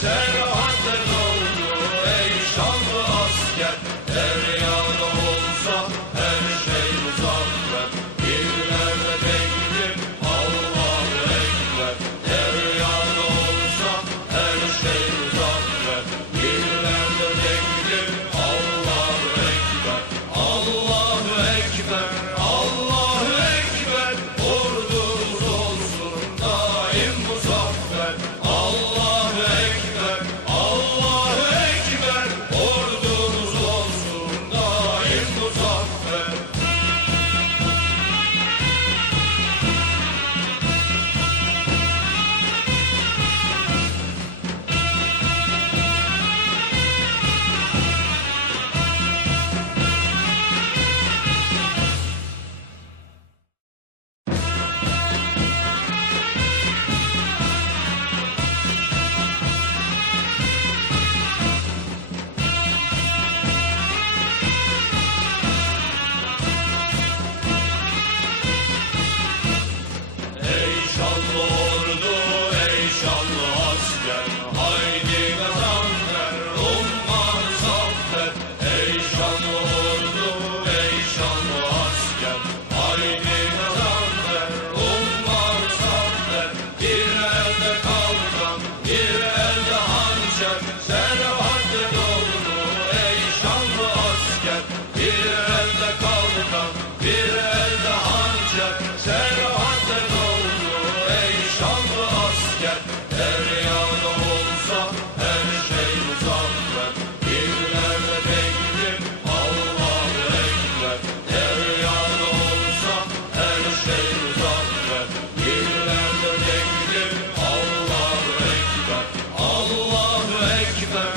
Selahattin oldu ey şanlı asker. Deryada olsa her şey muzaffer. Birlerde beklim Allahu Ekber. Deryada olsa her şey muzaffer. Birlerde beklim Allahu Ekber. Allahu Ekber, Allahu Ekber. Ordumuz olsun daim muzaffer. Allahu Ekber, Allahu Ekber. Ordumuz olsun daim muzaffer. Ey şanlı ordu, ey şanlı asker. Haydi gazanfer, umman zafer. Ey şanlı ordu, ey şanlı asker. Haydi gazanfer, umman zafer. Bir elde kalkan, bir elde hançer. Selahattin oldu ey şanlı asker. Bir elde kalkan, bir elde hançer. Selahattin oldu ey şanlı asker. Deryada olsa her şey muzaffer. Birlerde beklim Allahu Ekber. Deryada olsa her şey muzaffer. Birlerde beklim Allahu Ekber. Allahu Ekber,